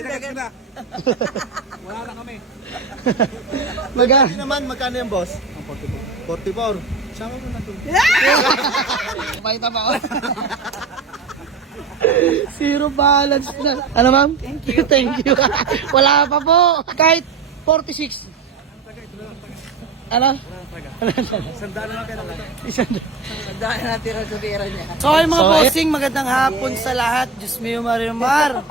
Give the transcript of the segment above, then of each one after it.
Sinagat ko na. Wala na kami. Magkano naman, magkano yung boss? 44. 44. Sama mo na to. Pakita pa ako. Zero balance na. Ano ma'am? Thank you. Thank you. Wala pa po. Kahit 46. Ano? Sandaan na lang kayo. Sandaan natin ang sabira niya. So ay mga bossing, magandang hapon sa lahat. Diyos mio Marimar.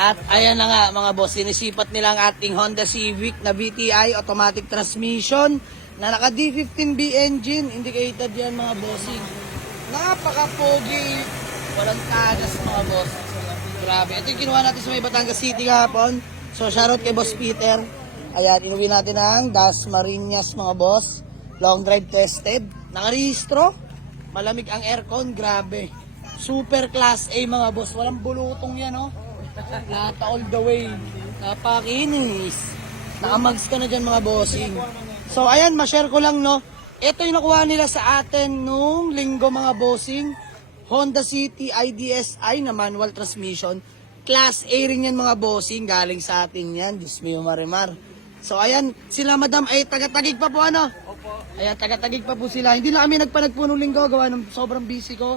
At ayan na nga mga boss, sinisipat nila ang ating Honda Civic na VTI automatic transmission na naka D15B engine, indicated yan mga bossing. Napaka-pogi, walang tagas mga boss. Grabe, ito yung kinuha natin sa may Batangas City kahapon. So shoutout kay Boss Peter. Ayan, inuwi natin ang Dasmariñas mga boss. Long drive tested, nakarehistro. Malamig ang aircon, grabe. Super class A mga boss, walang bulutong yan oh. Lata all the way. Napakinis. Nakamags ka na dyan mga bossing. So ayan, ma-share ko lang no. Ito yung nakuha nila sa atin nung linggo mga bossing. Honda City IDSI na manual transmission. Class A rin yan mga bossing. Galing sa atin yan. Diyos mio Marimar. So ayan, sila madam ay taga-tagig pa po ano? Opo. Ayan, taga-tagig pa po sila. Hindi na kami nagpanagpo nung linggo. Gawa ng sobrang busy ko.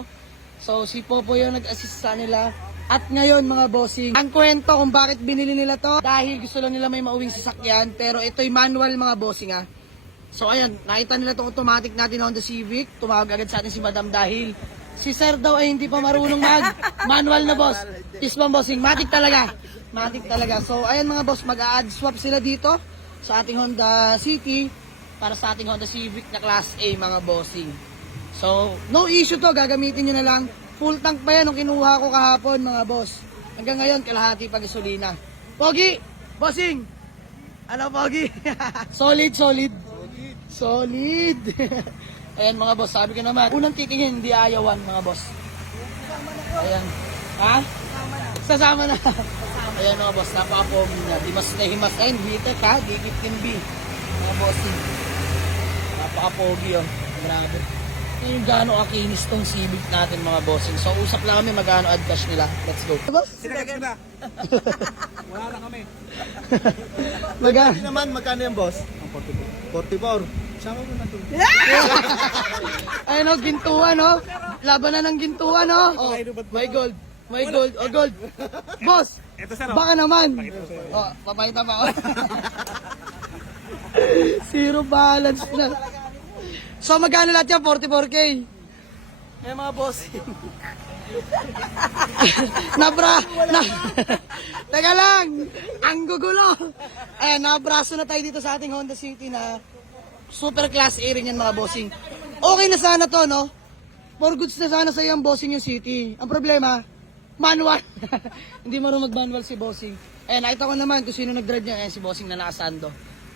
So si Popo yung nag-assist sa nila. At ngayon mga bossing, ang kwento kung bakit binili nila to, dahil gusto lang nila may mauwing sasakyan, pero ito'y manual mga bossing ha. So ayan, nakita nila itong automatic natin Honda Civic, tumawag agad sa atin si Madam dahil si Sir daw ay hindi pa marunong manual na boss. Isbang bossing, matik talaga. Matik talaga. So ayan mga boss, mag-a-add swap sila dito sa ating Honda City para sa ating Honda Civic na Class A mga bossing. So no issue to, gagamitin nyo na lang. Full tank pa yan nung kinuha ko kahapon mga boss. Hanggang ngayon, kalahati pa gasolina. Pogi! Bossing! Ano Pogi? Solid, solid. Solid. Ayan mga boss, sabi ko naman. Unang titingin, hindi ayawan mga boss. Ayan. Ha? Sasama na. Ayan mga boss, napaka-pogi na. Dimas na himas. Ayun, VTEC ha, D15B. Mga bossing. Napaka-pogi oh. Grabe. Yung gaano kakinis tong Civic natin mga bossing. So usap lang kami magkano ad cash nila. Let's go. Sinagat ko na. Wala na kami. Magkano naman, magkano yung boss? 44. 44. Sama mo na to. Ayun o, gintuan o. Laban na ng gintuan o. Oh, may gold. May gold. O gold. Boss, Ito sir. baka naman. Oh, papayta pa ako. Zero balance na. So magkano lahat yan? 44K. Eh mga bossing. Teka lang. Ang gugulo. Ayan, nabraso na tayo dito sa ating Honda City na super class A rin yan mga bossing. Okay na sana to, no? For goods na sana sa yung bossing yung City. Ang problema, manual. Hindi marunong mag-manual si bossing. Ayan, nakita ko naman kung sino nag-drive niya. Ayan, si bossing na nakasando.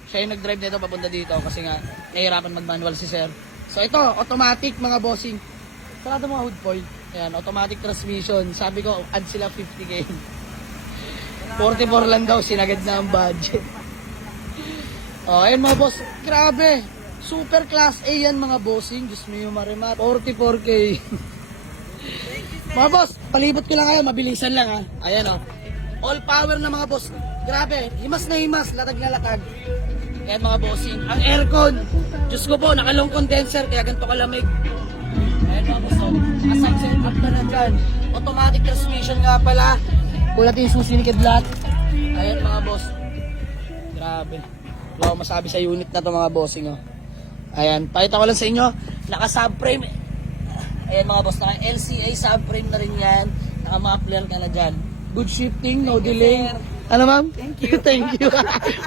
Siya yung nag-drive nito papunta dito kasi nga nahihirapan mag-manual si sir. So ito, automatic mga bossing. Sarado mga hood foil. Ayan, automatic transmission. Sabi ko, add sila 50K. 44 lang daw, sinagad na ang budget. Oh, ayun mga boss, grabe. Super class A yan mga bossing. Diyos mio Marimar. 44K. Mga boss, palibot ko lang kayo, mabilisan lang ha. Ayan oh. All power na mga boss. Grabe, himas na himas, latag na latag. Ayan mga bossing, ang aircon. Diyos ko po, nakalong condenser, kaya ganito kalamig. Ayan mga boss, oh. Nakasunset up na dyan. Automatic transmission nga pala. Kung natin yung susi ni Kidlat. Ayan mga boss. Grabe. Wala akong masabi sa unit na to mga bossing. Oh. Ayan, pakita ko lang sa inyo. Naka-subframe. Ayan mga boss, naka-LCA subframe na rin yan. Naka-muffler ka na dyan. Good shifting, no delay. Ano ma'am? Thank you. Thank you.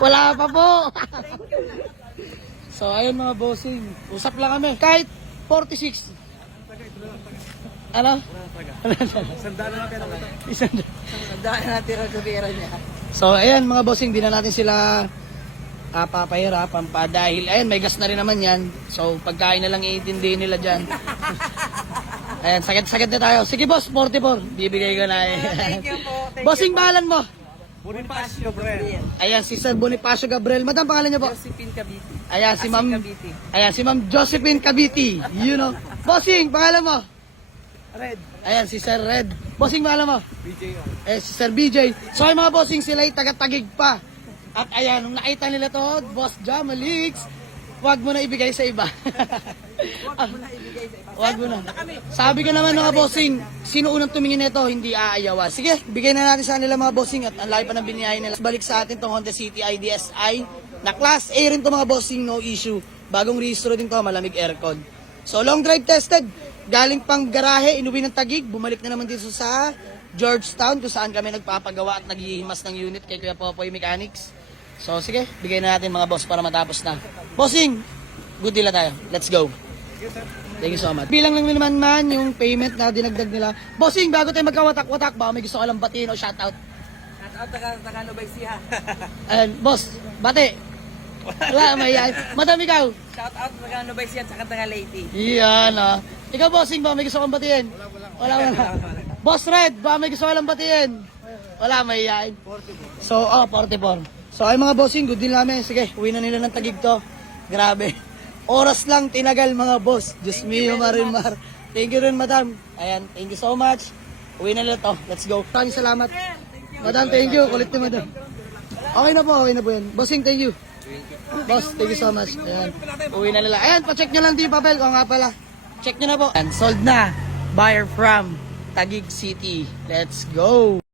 Wala pa po. So ayun mga bossing. Usap lang kami. Kahit 46. Ano? Sandaan na lang kayo. Sandaan natin ang sabira niya. So ayan mga bossing, di na natin sila papahirapan pa dahil ayun may gas na rin naman yan. So pagkain na lang iintindihin nila dyan. Ayan, sakit-sakit na tayo. Sige boss, 44. Bibigay ko na eh. Thank you po. Bossing, bahalan mo. Bonifacio Gabriel. Ayan, si Sir Bonifacio Gabriel. Madam, pangalan niyo po? Josephine Cavite. Ayan, si Ma'am. Cavite. Ayan, si Ma'am Josephine Cavite. You know. Bossing, pangalan mo? Red. Ayan, si Sir Red. Bossing, maalam mo? BJ o. Si Sir BJ. So, ay mga bossing, sila ay taga-tagig pa. At ayan, nung nakita nila to, Boss Jamalix, wag mo na ibigay sa iba. Wag mo na. Sabi ka naman mga bossing, sino unang tumingin nito, hindi aayawan. Sige, bigay na natin sa kanila mga bossing at ang laki pa ng biniyahin nila. Balik sa atin tong Honda City IDSi na Class A rin to mga bossing, no issue. Bagong rehistro din to, malamig aircon. So, long drive tested. Galing pang garahe, inuwi ng Tagig, bumalik na naman dito sa Georgetown kung saan kami nagpapagawa at naghihimas ng unit kay Kuya Popoy Mechanics. So sige, bigay na natin mga boss para matapos na. Bossing, good deal na tayo. Let's go. Thank you so much. Bilang lang naman yung payment na dinagdag nila. Bossing, bago tayo magkawatak-watak, baka may gusto ka lang batiin o shoutout. Shoutout taga Nubay Siha. Ayan, boss, bate. Wala, may Madam, ikaw. Shoutout taga Nubay Siha at taga Leyte. Iyan, Ikaw, bossing, ba may gusto kang batiin? Wala. Boss Red, ba may gusto ka lang batiin? Wala, may iyain. 44. So, 44. So, ay mga bossing, good din namin. Sige, uwi na nila ng Tagig to. Grabe. Oras lang tinagal mga boss. Diyos mio, Marimar. Thank you rin, madam. Ayan, thank you so much. Uwi na nila to. Let's go. Maraming salamat. Madam, thank you. Kulit ni madam. Okay na po yan. Bossing, thank you. Boss, thank you so much. Ayan, uwi na nila. Ayan, pa-check nyo lang din yung papel. O nga pala. Check nyo na po. And sold na. Buyer from Tagig City. Let's go.